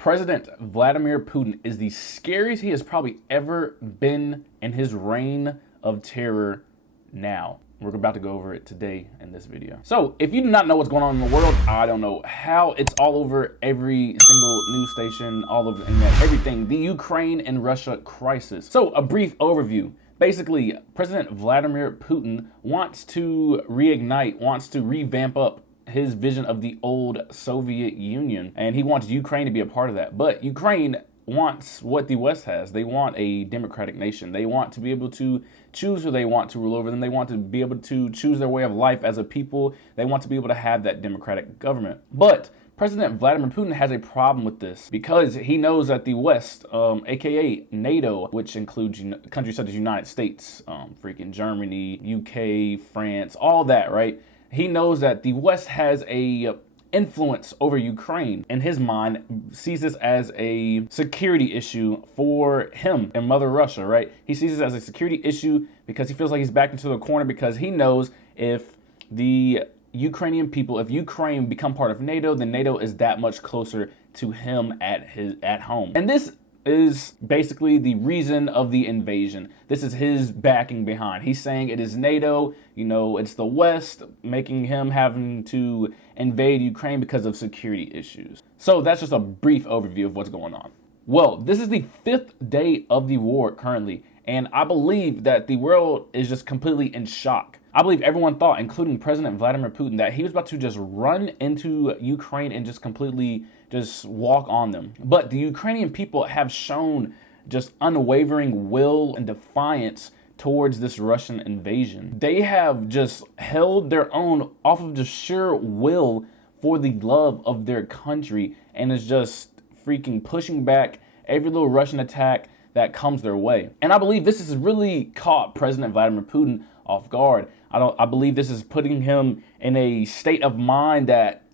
President Vladimir Putin is the scariest he has probably ever been in his reign of terror now. We're about to go over it today in this video. So if you do not know what's going on in the world, I don't know how. It's all over every single news station, all over the internet, everything. The Ukraine and Russia crisis. So a brief overview. Basically, President Vladimir Putin wants to revamp up his vision of the old Soviet Union, and he wants Ukraine to be a part of that. But Ukraine wants what the West has. They want a democratic nation. They want to be able to choose who they want to rule over them. They want to be able to choose their way of life as a people. They want to be able to have that democratic government. But President Vladimir Putin has a problem with this because he knows that the West, aka NATO, which includes countries such as United States, freaking Germany, UK, France, all that, right? He knows that the West has a influence over Ukraine. In his mind, sees this as a security issue for him and Mother Russia, right? He sees this as a security issue because he feels like he's backed into the corner, because he knows if the Ukrainian people, if Ukraine become part of NATO, then NATO is that much closer to him at home. And this is basically the reason of the invasion. This is his backing behind. He's saying it is NATO, you know, it's the West making him having to invade Ukraine because of security issues. So that's just a brief overview of what's going on. Well, this is the 5th day of the war currently, and I believe that the world is just completely in shock. I believe everyone thought, including President Vladimir Putin, that he was about to just run into Ukraine and just completely just walk on them. But the Ukrainian people have shown just unwavering will and defiance towards this Russian invasion. They have just held their own off of just sheer will for the love of their country, and is just freaking pushing back every little Russian attack that comes their way. And I believe this has really caught President Vladimir Putin off guard. I believe this is putting him in a state of mind that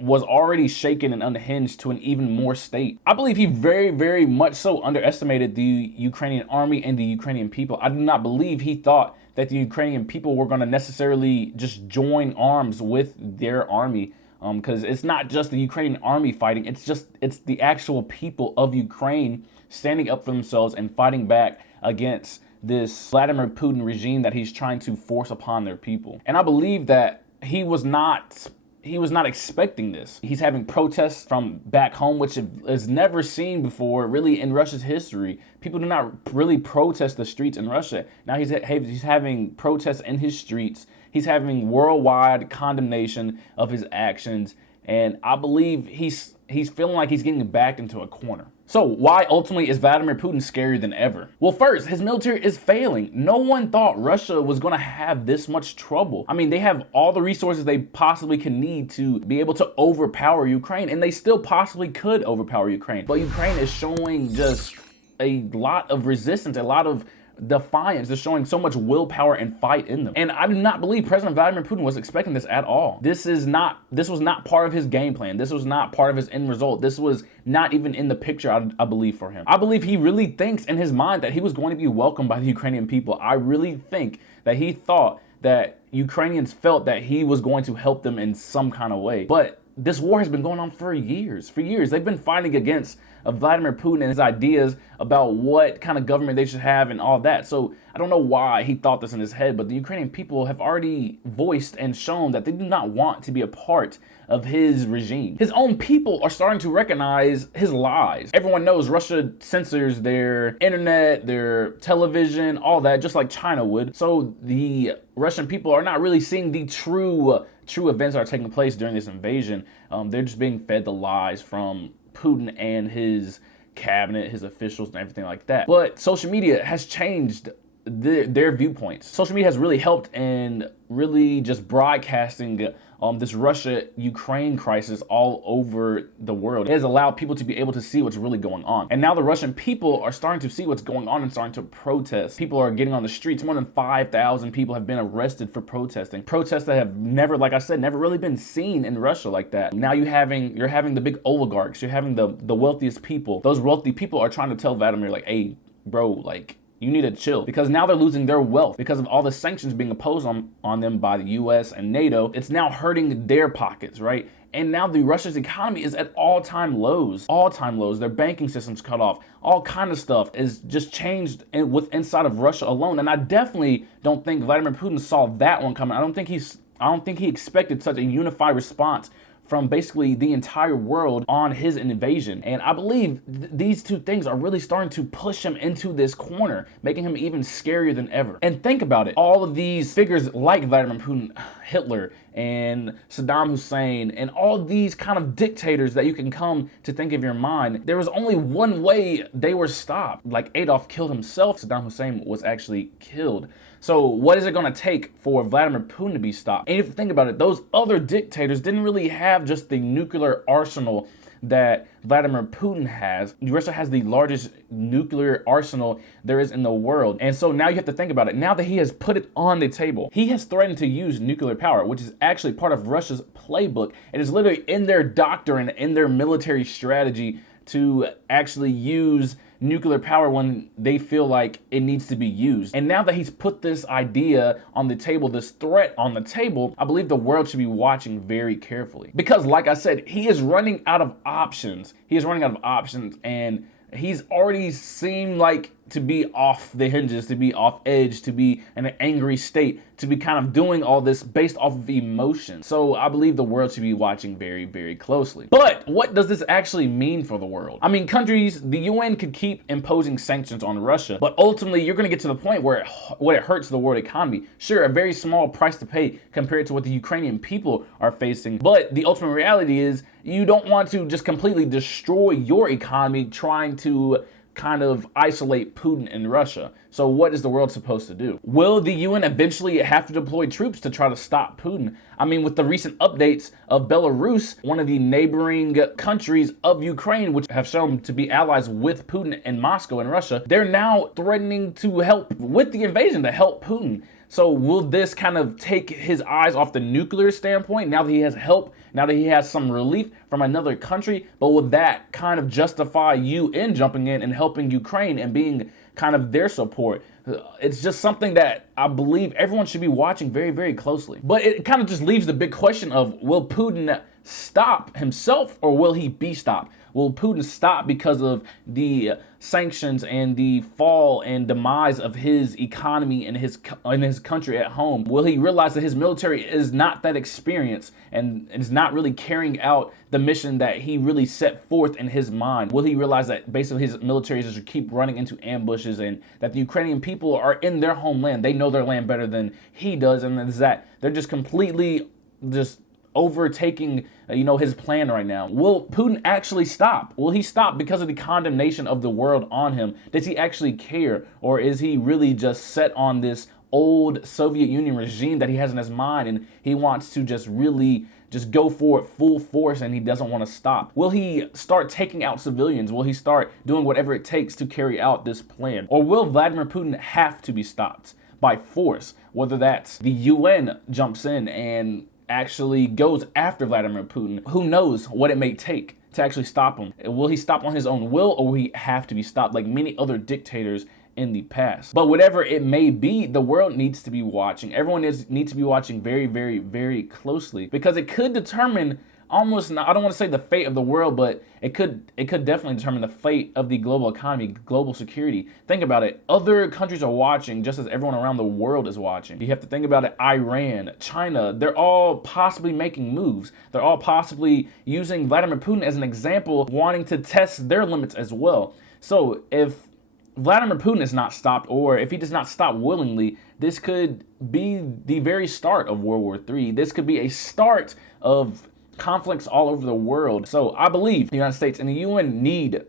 was already shaken and unhinged to an even more state. I believe he very, very much so underestimated the Ukrainian army and the Ukrainian people. I do not believe he thought that the Ukrainian people were going to necessarily just join arms with their army, because it's not just the Ukrainian army fighting, it's the actual people of Ukraine standing up for themselves and fighting back against this Vladimir Putin regime that he's trying to force upon their people. And I believe that he was not expecting this. He's having protests from back home, which is never seen before really in Russia's history. People do not really protest the streets in Russia. Now he's having protests in his streets. He's having worldwide condemnation of his actions. And I believe he's feeling like he's getting backed into a corner. So why ultimately is Vladimir Putin scarier than ever? Well, first, his military is failing. No one thought Russia was going to have this much trouble. I mean, they have all the resources they possibly can need to be able to overpower Ukraine, and they still possibly could overpower Ukraine. But Ukraine is showing just a lot of resistance, a lot of defiance. They're showing so much willpower and fight in them. And I do not believe President Vladimir Putin was expecting this at all. This was not part of his game plan. This was not part of his end result. This was not even in the picture, I believe, for him. I believe he really thinks in his mind that he was going to be welcomed by the Ukrainian people. I really think that he thought that Ukrainians felt that he was going to help them in some kind of way. But this war has been going on for years. For years, they've been fighting against Vladimir Putin and his ideas about what kind of government they should have and all that. So I don't know why he thought this in his head, but the Ukrainian people have already voiced and shown that they do not want to be a part of his regime. His own people are starting to recognize his lies. Everyone knows Russia censors their internet, their television, all that, just like China would. So the Russian people are not really seeing the true events that are taking place during this invasion. They're just being fed the lies from Putin and his cabinet, his officials, and everything like that. But social media has changed their viewpoints. Social media has really helped in really just broadcasting this Russia-Ukraine crisis all over the world. It has allowed people to be able to see what's really going on. And now the Russian people are starting to see what's going on and starting to protest. People are getting on the streets. More than 5,000 people have been arrested for protesting. Protests that have never, like I said, never really been seen in Russia like that. Now you're having the big oligarchs. You're having the wealthiest people. Those wealthy people are trying to tell Vladimir, like, hey, bro, like, you need to chill, because now they're losing their wealth because of all the sanctions being imposed on them by the US and NATO. It's now hurting their pockets, right? And now the Russia's economy is at all-time lows. Their banking system's cut off. All kind of stuff is just changed inside of Russia alone. And I definitely don't think Vladimir Putin saw that one coming. I don't think he expected such a unified response from basically the entire world on his invasion. And I believe these two things are really starting to push him into this corner, making him even scarier than ever. And think about it, all of these figures like Vladimir Putin, Hitler, and Saddam Hussein, and all these kind of dictators that you can come to think of your mind, there was only one way they were stopped. Like Adolf killed himself, Saddam Hussein was actually killed. So what is it going to take for Vladimir Putin to be stopped? And if you think about it, those other dictators didn't really have just the nuclear arsenal that Vladimir Putin has. Russia has the largest nuclear arsenal there is in the world. And so now you have to think about it. Now that he has put it on the table, he has threatened to use nuclear power, which is actually part of Russia's playbook. It is literally in their doctrine, in their military strategy, to actually use nuclear power when they feel like it needs to be used. And now that he's put this idea on the table, this threat on the table, I believe the world should be watching very carefully. Because like I said, he is running out of options. And he's already seemed like to be off the hinges, to be off edge, to be in an angry state, to be kind of doing all this based off of emotion. So I believe the world should be watching very, very closely. But what does this actually mean for the world? I mean, countries, the UN could keep imposing sanctions on Russia, but ultimately you're going to get to the point where it hurts the world economy. Sure, a very small price to pay compared to what the Ukrainian people are facing, but the ultimate reality is you don't want to just completely destroy your economy trying to kind of isolate Putin and Russia. So what is the world supposed to do? Will the UN eventually have to deploy troops to try to stop Putin? I mean, with the recent updates of Belarus, one of the neighboring countries of Ukraine, which have shown to be allies with Putin and Moscow and Russia, they're now threatening to help with the invasion, to help Putin. So will this kind of take his eyes off the nuclear standpoint now that he has help, now that he has some relief from another country? But will that kind of justify UN jumping in and helping Ukraine and being kind of their support? It's just something that I believe everyone should be watching very, very closely. But it kind of just leaves the big question of, will Putin stop himself or will he be stopped? Will Putin stop because of the sanctions and the fall and demise of his economy and his country at home? Will he realize that his military is not that experienced and is not really carrying out the mission that he really set forth in his mind? Will he realize that basically his military is just keep running into ambushes and that the Ukrainian people are in their homeland? They know their land better than he does, and is that they're just completely just overtaking, his plan right now. Will Putin actually stop? Will he stop because of the condemnation of the world on him? Does he actually care? Or is he really just set on this old Soviet Union regime that he has in his mind and he wants to just really just go for it full force and he doesn't want to stop? Will he start taking out civilians? Will he start doing whatever it takes to carry out this plan? Or will Vladimir Putin have to be stopped by force? Whether that's the UN jumps in and actually goes after Vladimir Putin. Who knows what it may take to actually stop him? Will he stop on his own will, or will he have to be stopped like many other dictators in the past? But whatever it may be, the world needs to be watching. Everyone needs to be watching very, very, very closely, because it could determine almost, I don't want to say the fate of the world, but it could definitely determine the fate of the global economy, global security. Think about it. Other countries are watching just as everyone around the world is watching. You have to think about it. Iran, China, they're all possibly making moves. They're all possibly using Vladimir Putin as an example, wanting to test their limits as well. So if Vladimir Putin is not stopped, or if he does not stop willingly, this could be the very start of World War III. This could be a start of conflicts all over the world. So I believe the United States and the UN need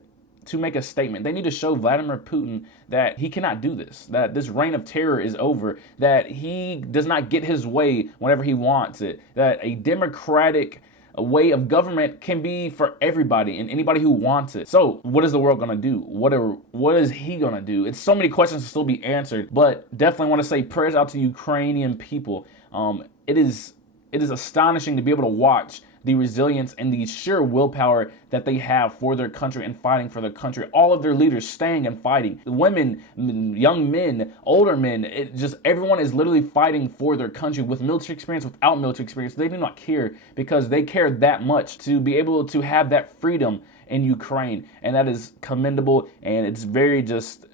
to make a statement. They need to show Vladimir Putin that he cannot do this, that this reign of terror is over, that he does not get his way whenever he wants it, that a democratic way of government can be for everybody and anybody who wants it. So what is the world going to do? What is he going to do? It's so many questions to still be answered, but definitely want to say prayers out to Ukrainian people. It is astonishing to be able to watch the resilience and the sheer willpower that they have for their country and fighting for their country. All of their leaders staying and fighting. Women, young men, older men, just everyone is literally fighting for their country with military experience, without military experience. They do not care because they care that much to be able to have that freedom in Ukraine, and that is commendable, and it's very just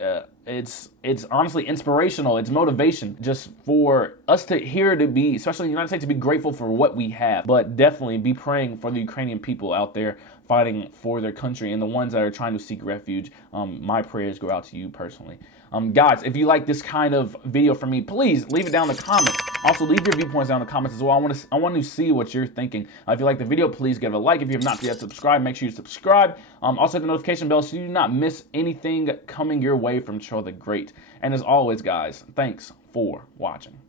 it's honestly inspirational. It's motivation just for us to here to be, especially in the United States, to be grateful for what we have, but definitely be praying for the Ukrainian people out there fighting for their country and the ones that are trying to seek refuge. My prayers go out to you personally. Guys, if you like this kind of video from me, please leave it down in the comments. Also, leave your viewpoints down in the comments as well. I want to see what you're thinking. If you like the video, please give it a like. If you have not yet subscribed, make sure you subscribe. Also, hit the notification bell so you do not miss anything coming your way from Troy the Great. And as always, guys, thanks for watching.